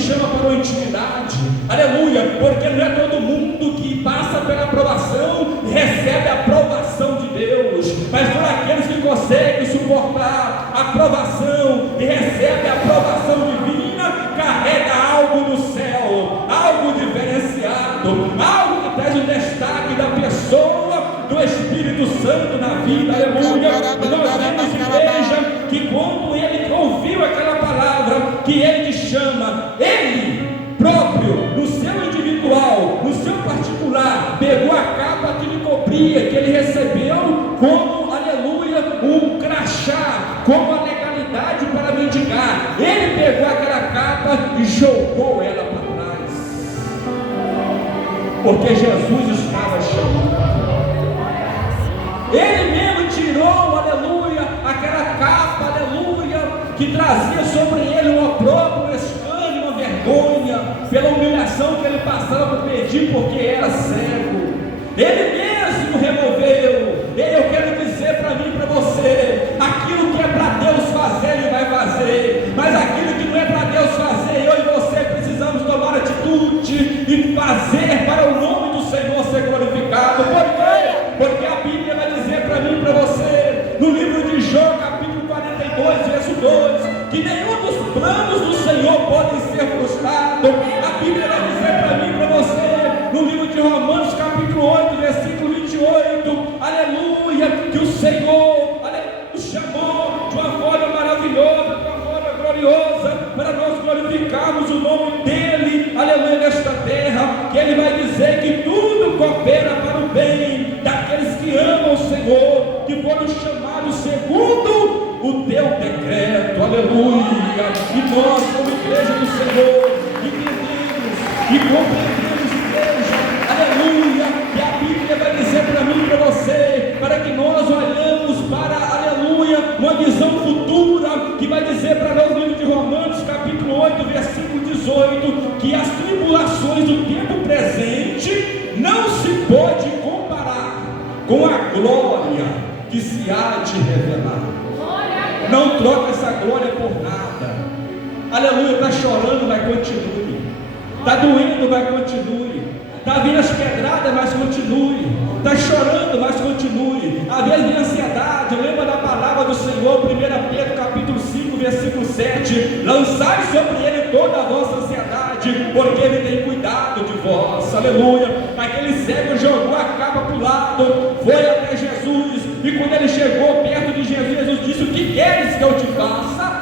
chama para uma intimidade, aleluia, porque não é todo mundo que passa pela aprovação e recebe a aprovação de Deus, mas são aqueles que conseguem suportar a aprovação e recebem a aprovação divina, carrega algo no céu, algo diferenciado, algo que traz o destaque da pessoa, do Espírito Santo na vida, aleluia. E nós vemos, igreja, que quando ele ouviu aquela palavra, que ele te chama, ele próprio, no seu individual, no seu particular, pegou a capa que lhe cobria, que ele recebeu como, aleluia, um crachá, como a legalidade para mendigar. Ele pegou aquela capa e jogou ela para trás, porque Jesus estava chamando. Ele mesmo tirou, aleluia, aquela capa, aleluia, que trazia sobre ele um opróbrio, um escândalo, uma vergonha, pela humilhação que ele passava por pedir porque era cego. Ele mesmo removeu. Eu quero dizer para mim e para você, aquilo que é para Deus fazer, Ele vai fazer, mas aquilo que não é para Deus fazer, eu e você precisamos tomar atitude e fazer para o nome do Senhor ser glorificado. Por quê? Porque a Bíblia vai dizer para mim e para você, no livro de Jó, capítulo 42, verso 2, que nenhum dos planos do Senhor podem ser frustrados. A Bíblia vai dizer para mim e para você, no livro de Romanos, capítulo 8, versículo 28, aleluia, que o Senhor, aleluia, nos chamou de uma forma maravilhosa, de uma forma gloriosa, para nós glorificarmos o nome dEle, aleluia, nesta terra, que Ele vai dizer que tudo coopera para o bem daqueles que amam o Senhor, que foram chamados segundo o teu decreto, aleluia. E nós, como igreja do Senhor, entendemos e compreendemos, igreja, aleluia, que a Bíblia vai dizer para mim e para você, para que nós olhamos para, aleluia, uma visão futura, que vai dizer para nós no livro de Romanos, capítulo 8, versículo 18, que as tribulações do tempo presente não se pode comparar com a glória que se há de revelar. Não troca essa glória por nada. Aleluia, está chorando, mas continue. Está doendo, mas continue. Está vindo as pedradas, mas continue. Está chorando, mas continue. Às vezes vem ansiedade. Lembra da palavra do Senhor, 1 Pedro capítulo 5, versículo 7. Lançai sobre ele toda a vossa ansiedade, porque ele tem cuidado de vós. Aleluia. Aquele cego jogou a capa para o lado, foi até Jesus, e quando ele chegou perto de Jesus, Jesus disse: o que queres que eu te faça?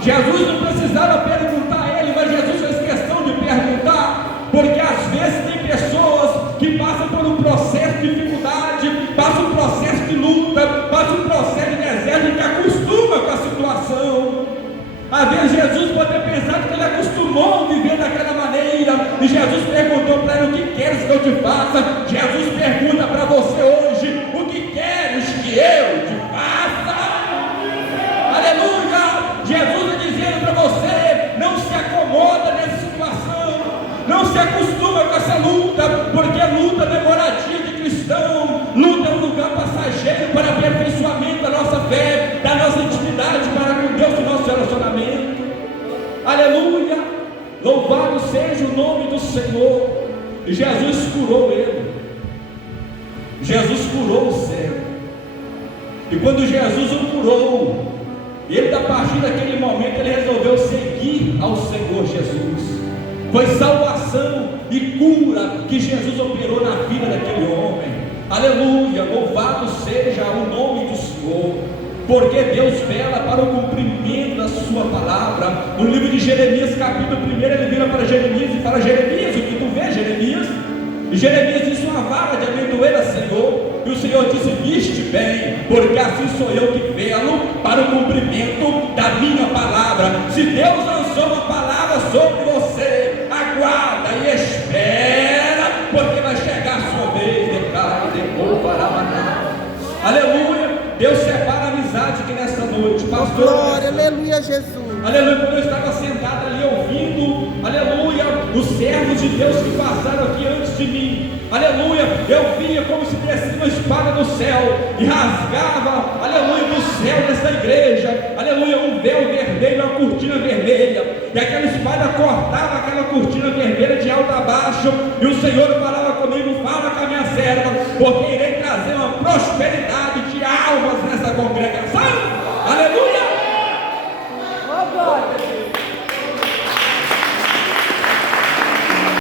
Jesus não precisava perguntar a ele, mas Jesus fez questão de perguntar, porque às vezes tem pessoas que passam por um processo de dificuldade, passam um processo de luta, passam um processo de deserto, e que acostuma com a situação. Às vezes Jesus pode ter pensado que ele acostumou a viver daquela maneira, e Jesus perguntou para ele: o que queres que eu te faça? Jesus pergunta para você hoje: o que queres que eu te faça? Aleluia! Jesus está dizendo para você: não se acomoda nessa situação, não se acostuma com essa luta, porque luta não é moradia de cristão, luta é um lugar passageiro para aperfeiçoamento da nossa fé, da nossa intimidade para com Deus, do nosso relacionamento. Aleluia! Louvado seja o nome do Senhor. E Jesus curou ele. Jesus curou o cego. E quando Jesus o curou, ele, a partir daquele momento, ele resolveu seguir ao Senhor Jesus. Foi salvação e cura que Jesus operou na vida daquele homem. Aleluia, louvado seja o nome do Senhor, porque Deus vela para o cumprimento da sua palavra. No livro de Jeremias, capítulo 1, ele vira para Jeremias e fala: Jeremias, o que tu vês, Jeremias? E Jeremias disse: uma vara de amendoeira, Senhor. E o Senhor disse: viste bem, porque assim sou eu que velo para o cumprimento da minha palavra. Se Deus lançou uma palavra sobre você, aguarda e espera, porque vai chegar a sua vez. Aleluia. Deus separa a amizade aqui nessa noite, pastor. Glória, aleluia, Jesus. Aleluia. Quando eu estava sentado ali ouvindo, aleluia, os servos de Deus que passaram aqui antes de mim, aleluia, eu via como se descia uma espada do céu e rasgava, aleluia, do céu dessa igreja, aleluia, um véu vermelho, uma cortina vermelha, e aquela espada cortava aquela cortina vermelha de alto a baixo, e o Senhor falava comigo: fala com a minha serva, porque irei trazer uma prosperidade de almas nessa congregação, aleluia. Oh, glória.